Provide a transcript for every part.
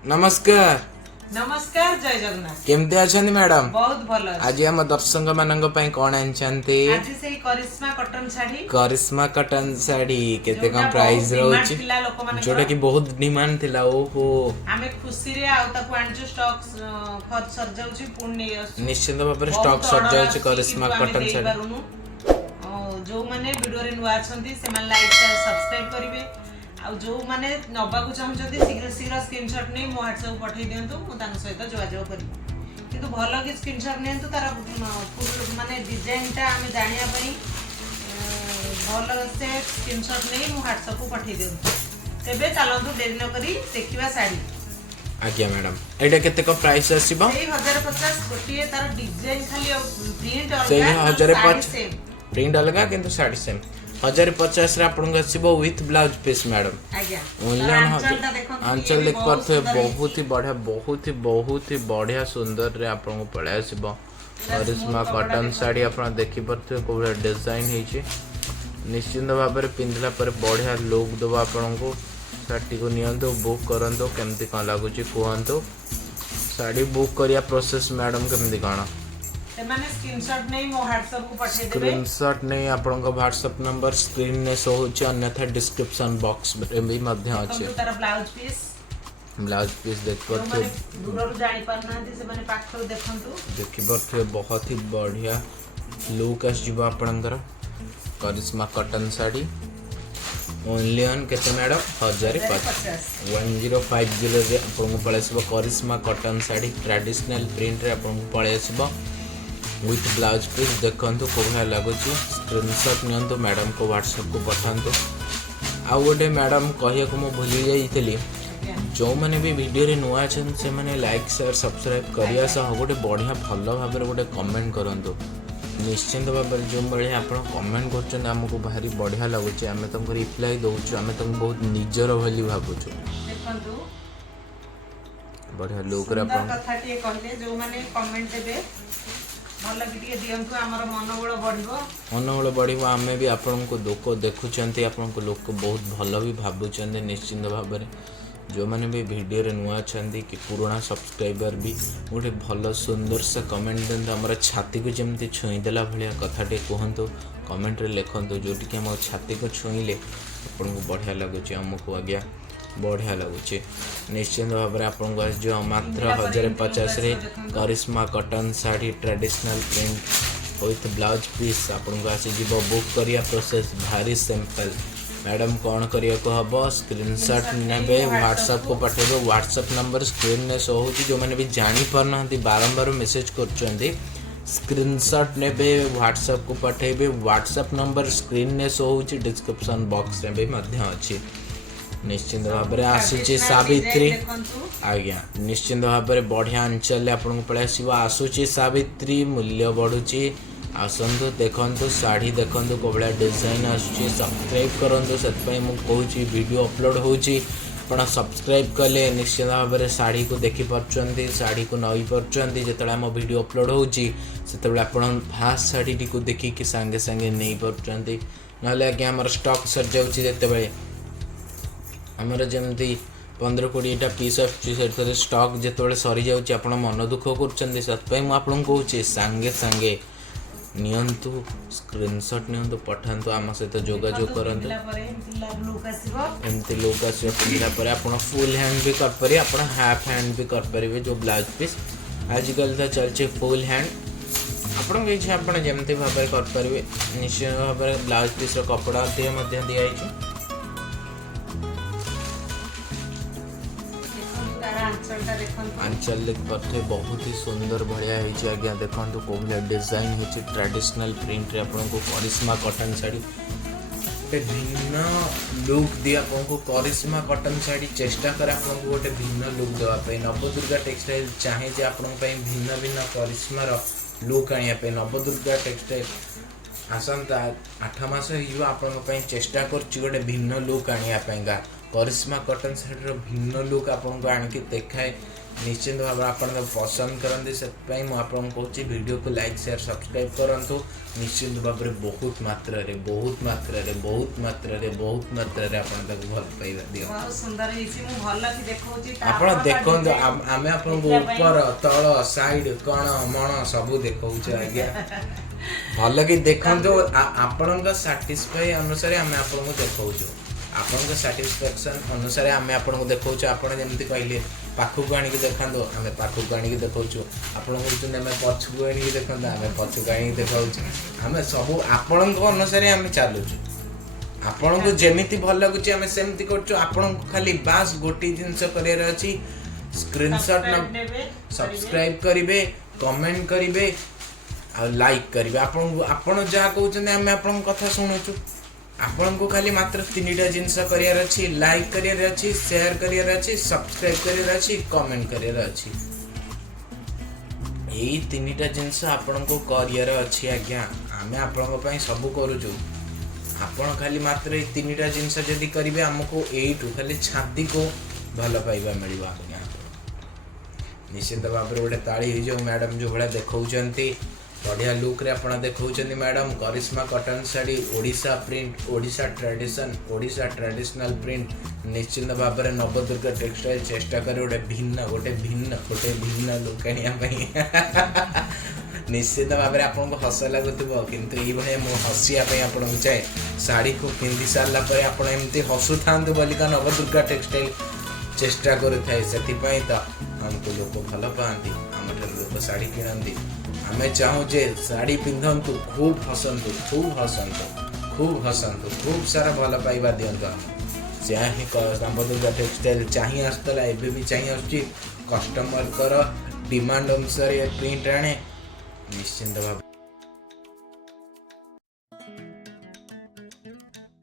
नमस्कार नमस्कार जय जगन्नाथ केमते अछंती मैडम बहुत भल आज हम दर्शक मानक पई कोन आनछंती आज से करिश्मा कॉटन साड़ी करिश्मा कॉटन साड़ी केते जोटा कम प्राइस बहुत रहउची डिमांड थिला लोक माने जोटा की बहुत डिमांड थिला ओहो आमे खुशी रे आउ ताकू आणजु स्टॉक खत सर जाउची पुणी निश्चित भाबरे स्टॉक सर जाउची करिश्मा कॉटन साड़ी जो माने वीडियो रे नुआ अछंती से मान लाइक शेयर सब्सक्राइब करिवे आ जो माने नबा को चाहउछंती शीघ्र शीघ्र स्क्रीनशॉट नै मो WhatsApp पठाई दियंतु मु तांग सहित जोगाजोग करिबे किंतु भलो कि स्क्रीनशॉट नेंतु तारा फुल माने डिजाइन ता आमे जानिया पई भलो से स्क्रीनशॉट नै मो WhatsApp को पठाई दियंतु तेबे चलंतु देरी न करी देखिबा साड़ी आज्ञा मैडम एटा केते को प्राइस आसीबो सेही 1050 गोटिए तार डिजाइन खाली प्रिंट सेही अलगा 1050 प्रिंट अलगा किंतु साड़ी सेम 1050 रे आपन आसीबो विथ ब्लाउज पीस मैडम आज्ञा ऑनलाइन आंचल देख पाथे बहुत ही बढ़िया सुंदर रे आपन को पळे आसीबो करिश्मा कॉटन साड़ी आपन देखि पाथे कोबरा डिजाइन हेची निश्चित भाव में पिंधला पर बढ़िया लुक दबा आपन को साड़ी को नियंतो बुक करंतो केमती का लागुची कहंतो साड़ी बुक करिया प्रोसेस मैडम केमती काना ते माने स्क्रीनशॉट नै मो WhatsApp को पठे देबे स्क्रीनशॉट नै आपन को WhatsApp नंबर स्क्रीन ने शो होची अन्यथा डिस्क्रिप्शन बॉक्स में भी मध्य अछि तार ब्लाउज पीस देख परथे दूर जानि परना से माने पाखर देखंतु देखि परथे बहुत ही बढ़िया लुक आस जीवा आपनकर करिश्मा कॉटन साड़ी ओनली ऑन केते मैडम 1050 रे आपन को पळे सब करिश्मा कॉटन साड़ी ट्रेडिशनल प्रिंट रे आपन को पळे आसीबो विथ ब्लाउज पीस देखंतु कोभा लागुची स्क्रीनशॉट नियंतु मैडम को WhatsApp को पठांतु आ गोटे मैडम कहिया को मो भूली जाईतली जो माने भी वीडियो रे नुआ छन से माने लाइक शेयर सब्सक्राइब करिया सह गोटे बढ़िया भलो भाबरे गोटे कमेंट करंतु निश्चित भाबरे जो बळे आपण कमेंट करछन हमको भारी बढ़िया लागुची हमें तुमको रिप्लाई दउछु हमें तुम बहुत निजर भली भाबुछु देखंतु बढ़िया लोक रे आपण कथा टे कहले जो माने कमेंट देबे भल कि टिके दियंतु हमर मनोबल बढ़िबो मनोबल बढ़िबो आमे भी आपण को लोक देखुचंती आपण को लोक बहुत भलो भी भाबुचंती निश्चित भाबरे जो माने भी वीडियो रे नुआ छंदी कि पुराना सब्सक्राइबर भी गोटे भल सुंदर से कमेंट देंतु हमर छाती को जेमती छुई देला भलिया कथाटे कहंतु कमेंट रे लिखंतु जोटी कि हम छाती को छुईले आपन को बढ़िया लागुची हमको आज्ञा बढ़िया लगुचे निश्चित भाव में आपन को जो मात्र 1050 रे Karishma cotton sari traditional print with blouse piece आपन को आसी जीव बुक करिया प्रोसेस भारी सिंपल मैडम कौन करिया को हबो स्क्रीनशॉट नेबे WhatsApp को पठेबो WhatsApp नंबर स्क्रीन ने शो होची जो माने भी जानि परनांती बारंबार मैसेज करचंदी स्क्रीनशॉट नेबे WhatsApp को पठेबे WhatsApp नंबर स्क्रीन ने शो होची डिस्क्रिप्शन बॉक्स रे भी मध्य अछि निश्चित भाव में आसूची सावित्री आज्ञा निश्चित भाव में बढ़िया अंचल आपन पळे आसीबो आसूची सावित्री मूल्य बढ़ुची आसंतु देखंतु साड़ी देखंतु कोबळा डिजाइन आसूची सब्सक्राइब करंतु सतपई मु कहूची वीडियो अपलोड होची आपण सब्सक्राइब कले निश्चित भाव में साड़ी को देखि परचंती साड़ी को नई परचंती जेतला हम वीडियो अपलोड होची सेतबेला आपण फास्ट साड़ी टी को देखि कि संगे संगे नै परचंती नले आज्ञा हमर स्टॉक सर जाउची जेतेबेले हमर जमती 15-20 पीस आसुची स्टॉक जेतबेले सरी जाउची आपण मन दुख करचंती सतपई मु आपण कहूची संगे संगे नियंतु स्क्रीनशॉट नियंतु पठांतु आम सहित जोगाजोग करंतु एमती लोक आसी पिला पर आपण फुल हैंड भी कर पारे आपण हाफ हैंड भी कर पारे जो ब्लाउज पीस आजकल तो चलचे फुल हैंड आपण के इच्छा आपण जेमती भाबरे कर पारे निश्चय भाबरे ब्लाउज पीस रो कपड़ा दे मध्य दिया आइछ आंचल देखते बहुत ही सुंदर बढ़िया है आज्ञा देखो कौ डिजाइन है ट्रेडिशनल प्रिंट रे आपन को करिश्मा कॉटन साड़ी भिन्न लुक दी आपन को करिश्मा कॉटन साड़ी चेष्टा कर आपन को गोटे भिन्न लुक देवा पे नवदुर्गा टेक्सटाइल चाहे जे आपन पे भिन्न भिन्न करिश्मा रो लुक आनिया पे नवदुर्गा टेक्सटाइल आसंता 8 मास हियो आपन पे चेष्टा करछि गोटे भिन्न लुक आनिया पेगा करिश्मा कॉटन साड़ी रो भिन्न लुक आपको आनिक देखाए निश्चिंत भाव आप पसंद करते से मुझे कहूँ वीडियो को लाइक शेयर सब्सक्राइब करूँ निश्चिंत भाव में बहुत मात्रा रे बहुत मात्रा रे बहुत मात्रा रे बहुत मात्रा रे आप भल पाइबा दियो बहुत सुंदर हिची मु भल कि देखौची आपण देखंदो आमे आपन को ऊपर तळ साइड कण मण सब देखौछ आज्ञा भल कि देखंदो आपन का सैटिस्फाई अनुसार आमे आपन को देखौछ आपन का सैटिस्फैक्शन अनुसार आमे आपन को देखौछ आपण जेमति कहले पाखु को आनी के देखंदो आमे पाखु को आनी के देखौछ आपण कहउछ आमे पछु को आनी के देखंदो आमे पछु को आनी के देखौछ आमे सब आपन को अनुसार आमे चालुछ आपन को जेमिति भल लागुची आमे सेमति करछु आपन को खाली बास गोटी जिंस करियर अछि स्क्रीनशॉट न सब्सक्राइब करिवे कमेंट करिवे आ लाइक करिवे आपन जा कहउछन आमे आपन कथा सुनुछु आपन को खाली मात्र 3टा जिंस करियर अछि लाइक करियर अछि शेयर करियर अछि सब्सक्राइब करियर अछि कमेंट करियर अछि एई 3टा जिंस आपन को करियर अछि आज्ञा आमे आपन को पई सब करूछु आपण खाली मात्र ए 3टा जिंस जदि करिवे हमको एइटु खाली छाती को भल पाइबा मिलबा आज्ञा निश्चित भाव में गोटे ताली हो जाओ मैडम जो भाया देखौचंती बढ़िया लुक रे आपण देखौचंती madam Karishma cotton sari Odisha print Odisha tradition Odisha traditional print निश्चित भाव में नवदुर्गा टेक्सटाइल चेष्टा करे गोटे भिन्न लुक आनिया निश्चित भाव में आपको हस लगुव किंतु ये मु हसिया आपको चाहे साड़ी को पिंधि सारा पर आप एमती हसु था बोलिका नवदुर्गा टेक्सटाइल चेष्टा करें से हमको लोग भल पाती आम लोक शाढ़ी किणती आम चाहूजे साड़ी पिंधतु खूब हसतु खूब सारा भल पाइबा दिंतु चाहे नवदुर्गा टेक्सटाइल चाहे आसला एवं भी चाहे आसुची कस्टमर कर डिमांड अनुसार ये प्रिंट आने निश्चिंत भाव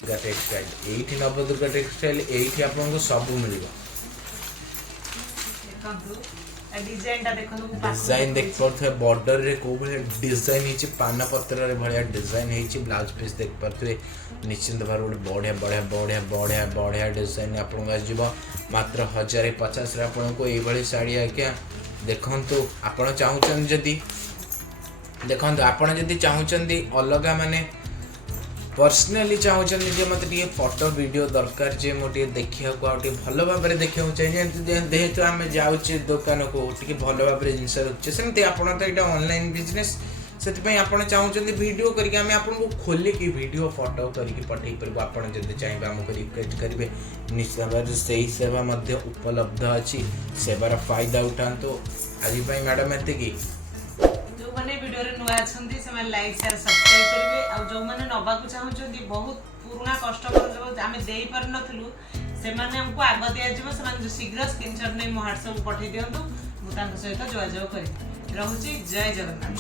टेक्सटाइल एठी नवदुर्गा टेक्सटाइल एठी आपको सब मिल डिजाइन देख पारे बॉर्डर रे को डिजाइन है पान पत्र रे भाया डिजाइन है ब्लाउज पीस देख पारे निश्चिंत भाव गोटे बढ़िया बढ़िया बढ़िया बढ़िया बढ़िया डिजाइन आपको आसो मात्र 1050 आपको ये शाड़ी आज्ञा देखु आप चाहूँ जदि देखो आपड़ जदि चाहूँगी अलग माने पर्सनाली चाहूँ मत फोटो वीडियो दरकार जे मुझे देखा भल भाव में देखा चाहिए जेहेतु आम जाऊे दुकान को भल भाव में जिन रखुचे सेमती आप ऑनलाइन बिजनेस से आप चाहूँ वीडियो करके आम आपको खोलिकी वीडियो फोटो करके पठे पार्बू आपड़ जब चाहिए आमको रिक्वेस्ट करेंगे निश्चित भाव से ही सेवा उपलब्ध अच्छी सेवार फायदा उठातु आज मैडम एति माने वीडियो रे नुआ छंदी से माने लाइक शेयर सब्सक्राइब करिवे आ जो माने नबा को चाहउछंदी बहुत पुराना कस्टमर जो आमे देई पर नथलु से माने हमको आगो दिया जिवो से माने शीघ्र स्क्रीनशॉट नै मो WhatsApp पठै दियंतु मु तांको सहित जोगाजोग करि रहउची जय जगन्नाथ।